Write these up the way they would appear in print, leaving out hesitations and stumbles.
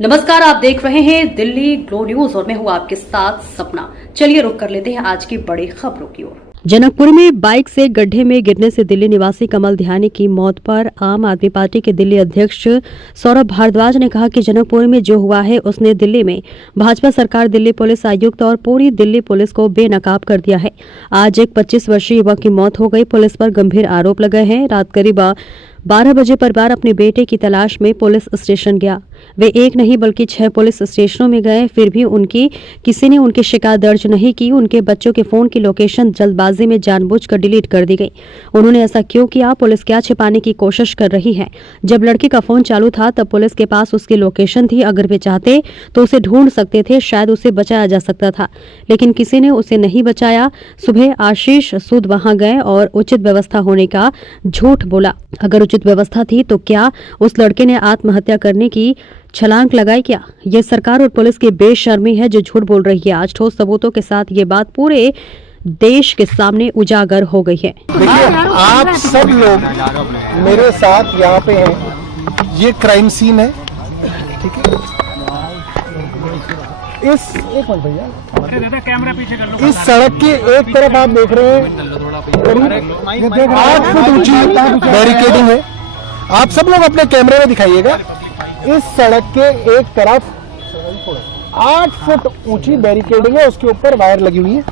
नमस्कार, आप देख रहे हैं दिल्ली ग्लो न्यूज और मैं हूं आपके साथ सपना। चलिए रुक कर लेते हैं आज की बड़ी खबरों की ओर। जनकपुर में बाइक से गड्ढे में गिरने से दिल्ली निवासी कमल ध्यानी की मौत पर आम आदमी पार्टी के दिल्ली अध्यक्ष सौरभ भारद्वाज ने कहा कि जनकपुर में जो हुआ है उसने दिल्ली में भाजपा सरकार, दिल्ली पुलिस आयुक्त और पूरी दिल्ली पुलिस को बेनकाब कर दिया है। आज एक 25 वर्षीय युवक की मौत हो गई। पुलिस पर गंभीर आरोप लगे हैं। रात करीब 12 बजे परिवार अपने बेटे की तलाश में पुलिस स्टेशन गया। वे एक नहीं बल्कि 6 पुलिस स्टेशनों में गए, फिर भी किसी ने उनकी शिकायत दर्ज नहीं की। उनके बच्चों के फोन की लोकेशन जल्दबाजी में जानबूझकर डिलीट कर दी गई। उन्होंने ऐसा क्यों किया? पुलिस क्या छिपाने की कोशिश कर रही है? जब लड़के का फोन चालू था तब पुलिस के पास उसकी लोकेशन थी। अगर वे चाहते तो उसे ढूंढ सकते थे, शायद उसे बचाया जा सकता था, लेकिन किसी ने उसे नहीं बचाया। सुबह आशीष सूद वहां गए और उचित व्यवस्था होने का झूठ बोला। अगर उचित व्यवस्था थी तो क्या उस लड़के ने आत्महत्या करने की छलांग लगाई? क्या ये सरकार और पुलिस की बेशर्मी है जो झूठ बोल रही है? आज ठोस सबूतों के साथ ये बात पूरे देश के सामने उजागर हो गई है। देखिए, आप सब लोग मेरे साथ यहाँ पे हैं। ये क्राइम सीन है, ठीक है। एक मिनट भैया, कैमरा पीछे कर लो। इस सड़क के एक तरफ आप देख रहे हैं 8 फुट ऊंची बैरिकेडिंग है। आप सब लोग अपने कैमरे में दिखाइएगा। इस सड़क के एक तरफ 8 फुट ऊंची बैरिकेडिंग है, उसके ऊपर वायर लगी हुई है।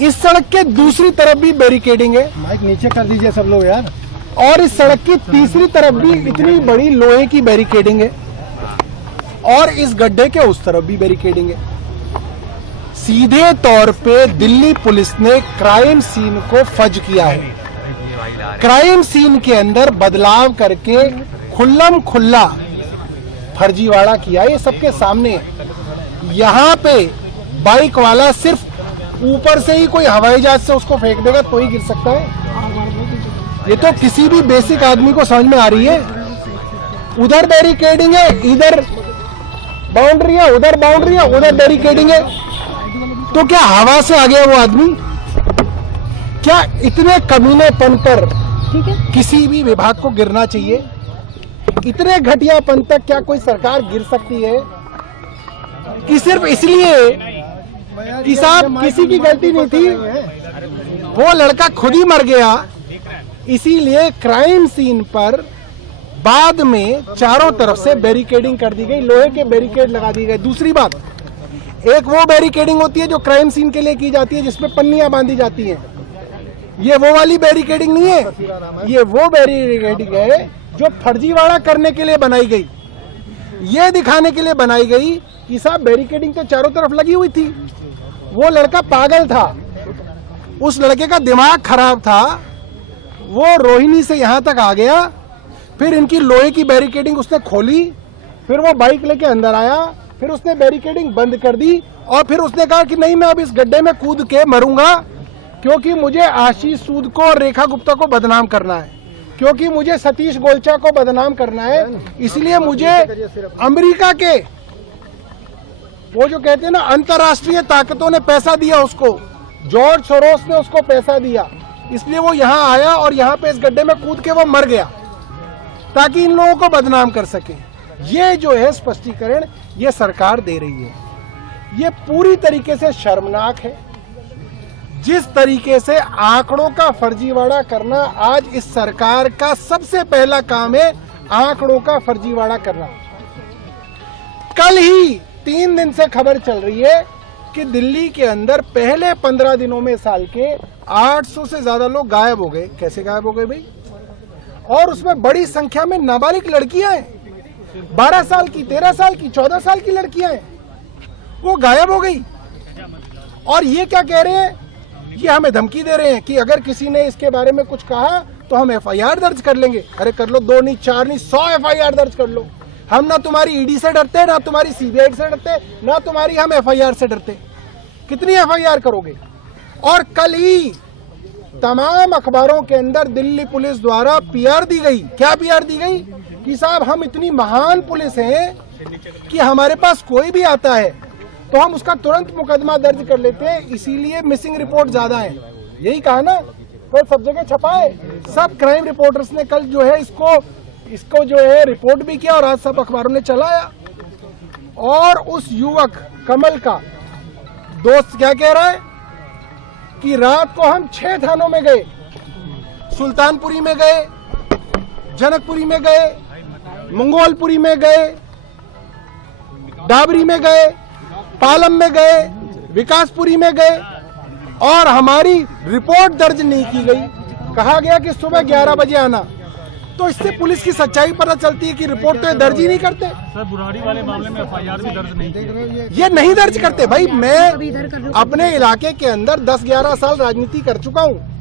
इस सड़क के दूसरी तरफ भी बैरिकेडिंग है। माइक नीचे कर दीजिए सब लोग यार। और इस सड़क की तीसरी तरफ भी इतनी बड़ी लोहे की बैरिकेडिंग है और इस गड्ढे के उस तरफ भी बैरिकेडिंग है। सीधे तौर पे दिल्ली पुलिस ने क्राइम सीन को फज किया है। क्राइम सीन के अंदर बदलाव करके खुल्लम खुल्ला फर्जीवाड़ा किया। ये सबके सामने है। यहाँ पे बाइक वाला सिर्फ ऊपर से ही कोई हवाई जहाज से उसको फेंक देगा तो ही गिर सकता है। ये तो किसी भी बेसिक आदमी को समझ में आ रही है। उधर बैरिकेडिंग है, इधर बाउंड्री है, उधर बाउंड्री है, उधर बैरिकेडिंग है। तो क्या हवा से आ गया वो आदमी? क्या इतने कमीनेपन पर किसी भी विभाग को गिरना चाहिए? इतने घटियापन तक क्या कोई सरकार गिर सकती है? कि सिर्फ इसलिए कि साहब किसी की गलती नहीं थी, वो लड़का खुद ही मर गया। इसीलिए क्राइम सीन पर बाद में चारों तरफ से बैरिकेडिंग कर दी गई, लोहे के बैरिकेड लगा दी गए। दूसरी बात, एक वो बैरिकेडिंग होती है जो क्राइम सीन के लिए की जाती है, जिसमें पन्नियां बांधी जाती हैं। ये वो वाली बैरिकेडिंग नहीं है, ये वो बैरिकेडिंग है जो फर्जीवाड़ा करने के लिए बनाई गई। ये दिखाने के लिए बनाई गई कि साहब बैरिकेडिंग तो चारों तरफ लगी हुई थी। वो लड़का पागल था, उस लड़के का दिमाग खराब था। वो रोहिणी से यहां तक आ गया, फिर इनकी लोहे की बैरिकेडिंग उसने खोली, फिर वो बाइक लेके अंदर आया, फिर उसने बैरिकेडिंग बंद कर दी और फिर उसने कहा कि नहीं, मैं अब इस गड्ढे में कूद के मरूंगा क्योंकि मुझे आशीष सूद को और रेखा गुप्ता को बदनाम करना है, क्योंकि मुझे सतीश गोलचा को बदनाम करना है। इसलिए मुझे अमेरिका के वो जो कहते हैं ना अंतर्राष्ट्रीय ताकतों ने पैसा दिया उसको, जॉर्ज सोरोस ने उसको पैसा दिया, इसलिए वो यहाँ आया और यहाँ पे इस गड्ढे में कूद के वो मर गया ताकि इन लोगों को बदनाम कर सके। ये जो है स्पष्टीकरण ये सरकार दे रही है, ये पूरी तरीके से शर्मनाक है। जिस तरीके से आंकड़ों का फर्जीवाड़ा करना आज इस सरकार का सबसे पहला काम है, आंकड़ों का फर्जीवाड़ा करना। कल ही 3 दिन से खबर चल रही है कि दिल्ली के अंदर पहले 15 दिनों में साल के 800 से ज्यादा लोग गायब हो गए। कैसे गायब हो गए भाई? और उसमें बड़ी संख्या में नाबालिग लड़कियां हैं, 12 साल की, 13 साल की, 14 साल की लड़कियां हैं, वो गायब हो गई। और ये क्या कह रहे हैं? ये हमें धमकी दे रहे हैं कि अगर किसी ने इसके बारे में कुछ कहा तो हम FIR दर्ज कर लेंगे। अरे कर लो, 2 नहीं 4 नहीं 100 FIR दर्ज कर लो। हम ना तुम्हारी ED से डरते, ना तुम्हारी CBI से डरते, ना तुम्हारी हम FIR से डरते। कितनी FIR करोगे? और कल ही तमाम अखबारों के अंदर दिल्ली पुलिस द्वारा PR दी गई। क्या PR दी गई? कि साहब हम इतनी महान पुलिस हैं कि हमारे पास कोई भी आता है तो हम उसका तुरंत मुकदमा दर्ज कर लेते हैं, इसीलिए मिसिंग रिपोर्ट ज्यादा है। यही कहा ना, कोई सब जगह छपा है। सब क्राइम रिपोर्टर्स ने कल जो है इसको जो है रिपोर्ट भी किया और आज सब अखबारों ने चलाया। और उस युवक कमल का दोस्त क्या कह रहा है कि रात को हम 6 थानों में गए, सुल्तानपुरी में गए, जनकपुरी में गए, मंगोलपुरी में गए, डाबरी में गए, पालम में गए, विकासपुरी में गए और हमारी रिपोर्ट दर्ज नहीं की गई। कहा गया कि सुबह 11 बजे आना। तो इससे पुलिस की सच्चाई पता चलती है कि रिपोर्ट तो ये दर्ज ही नहीं करते। सर बुराड़ी वाले मामले में एफआईआर भी दर्ज नहीं की। ये नहीं दर्ज करते। भाई मैं अपने इलाके के अंदर 10-11 साल राजनीति कर चुका हूँ।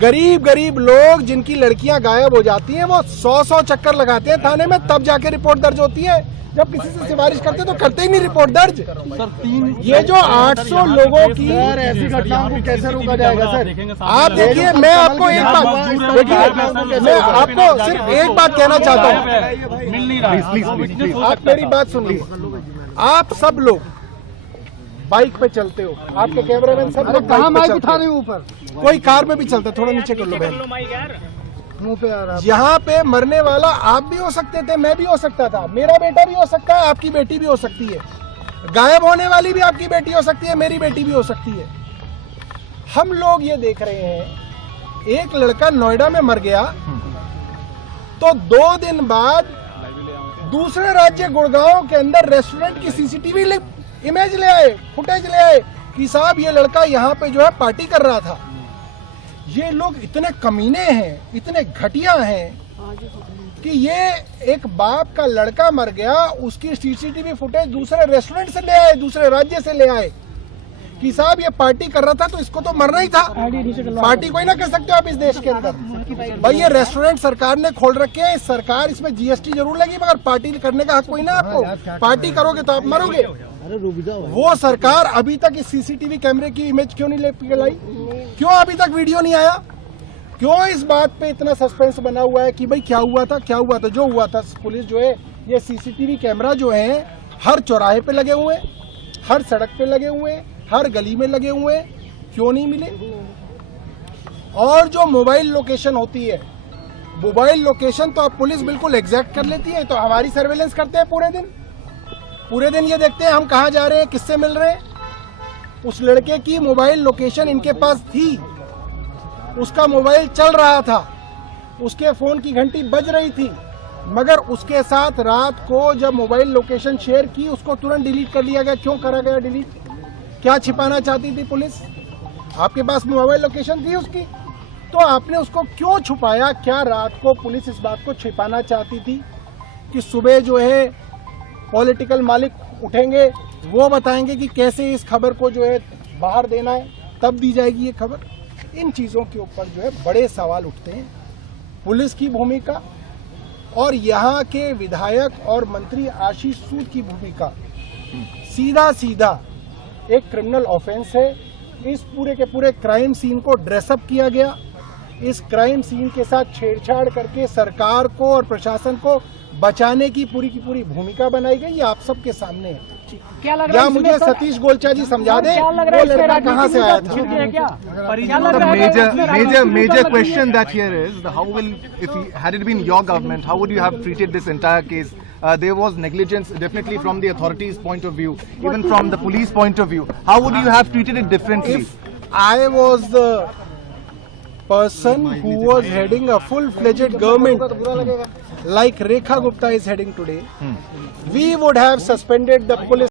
गरीब गरीब लोग जिनकी लड़कियां गायब हो जाती हैं वो 100 चक्कर लगाते हैं थाने में, तब जाके रिपोर्ट दर्ज होती है। जब किसी से सिफारिश करते तो करते ही नहीं रिपोर्ट दर्ज। सर ये जो 800 लोगों की ऐसी घटनाओं को कैसे रोका जाएगा सर? आप देखिए, मैं आपको एक बात देखिए, मैं आपको सिर्फ एक बात कहना चाहता हूँ। मिल नहीं रहा। आप मेरी बात सुनिए। आप सब लोग बाइक पे चलते हो, आपके कैमरामैन सब लोग बाइक पे चलते हो। ऊपर कोई कार में भी चलता है, थोड़ा नीचे कर लो बहन। मुंह पे आ रहा यहाँ पे मरने वाला आप भी हो सकते थे, मैं भी हो सकता था, मेरा बेटा भी हो सकता है, आपकी बेटी भी हो सकती है, गायब होने वाली भी आपकी बेटी हो सकती है, मेरी बेटी भी हो सकती है। हम लोग ये देख रहे हैं, एक लड़का नोएडा में मर गया तो 2 दिन बाद दूसरे राज्य गुड़गांव के अंदर रेस्टोरेंट की सीसीटीवी इमेज ले आए, फुटेज ले आए कि साहब ये लड़का यहाँ पे जो है पार्टी कर रहा था। ये लोग इतने कमीने हैं, इतने घटिया हैं कि ये एक बाप का लड़का मर गया, उसकी सीसीटीवी फुटेज दूसरे रेस्टोरेंट से ले आए, दूसरे राज्य से ले आए कि साहब ये पार्टी कर रहा था तो इसको तो मरना ही था। पार्टी कोई ना कर सकते हो आप इस देश के अंदर। भाई ये रेस्टोरेंट सरकार ने खोल रखे हैं, सरकार इसमें जीएसटी जरूर लगी मगर पार्टी करने का हक कोई ना आपको। पार्टी करोगे तो आप मरोगे। वो सरकार अभी तक इस सीसीटीवी कैमरे की इमेज क्यों नहीं लेके लाई? क्यों अभी तक वीडियो नहीं आया? क्यों इस बात पे इतना सस्पेंस बना हुआ है कि भाई क्या हुआ था, क्या हुआ था? जो हुआ था, पुलिस जो है ये सीसीटीवी कैमरा जो है हर चौराहे पे लगे हुए, हर सड़क पे लगे हुए, हर गली में लगे हुए, क्यों नहीं मिले? और जो मोबाइल लोकेशन होती है, मोबाइल लोकेशन तो अब पुलिस बिल्कुल एग्जैक्ट कर लेती है। तो हमारी सर्वेलेंस करते हैं पूरे दिन ये देखते हैं हम कहाँ जा रहे हैं, किससे मिल रहे हैं। उस लड़के की मोबाइल लोकेशन इनके पास थी, उसका मोबाइल चल रहा था, उसके फोन की घंटी बज रही थी, मगर उसके साथ रात को जब मोबाइल लोकेशन शेयर की उसको तुरंत डिलीट कर लिया गया। क्यों करा गया डिलीट? क्या छिपाना चाहती थी पुलिस? आपके पास मोबाइल लोकेशन थी उसकी, तो आपने उसको क्यों छुपाया? क्या रात को पुलिस इस बात को छिपाना चाहती थी कि सुबह जो है पॉलिटिकल मालिक उठेंगे, वो बताएंगे कि कैसे इस खबर को जो है बाहर देना है, तब दी जाएगी ये खबर? इन चीजों के ऊपर जो है बड़े सवाल उठते हैं। पुलिस की भूमिका और यहाँ के विधायक और मंत्री आशीष सूद की भूमिका सीधा एक क्रिमिनल ऑफेंस है। इस पूरे के पूरे क्राइम सीन को ड्रेसअप किया गया। इस क्राइम सीन के साथ छेड़छाड़ करके सरकार को और प्रशासन को बचाने की पूरी भूमिका बनाई गई। ये आप सबके सामने है। क्या लग रहा है? मुझे सतीश गोलचा जी समझा दें वो लड़का कहाँ से आया था? The major question that here is how will, if had it been your government, how would you have treated this entire case? There was negligence definitely from the authorities' point of view, even from the police point of view. How would you have treated it differently? If I was the person who was heading a full-fledged government like Rekha Gupta is heading today, we would have suspended the police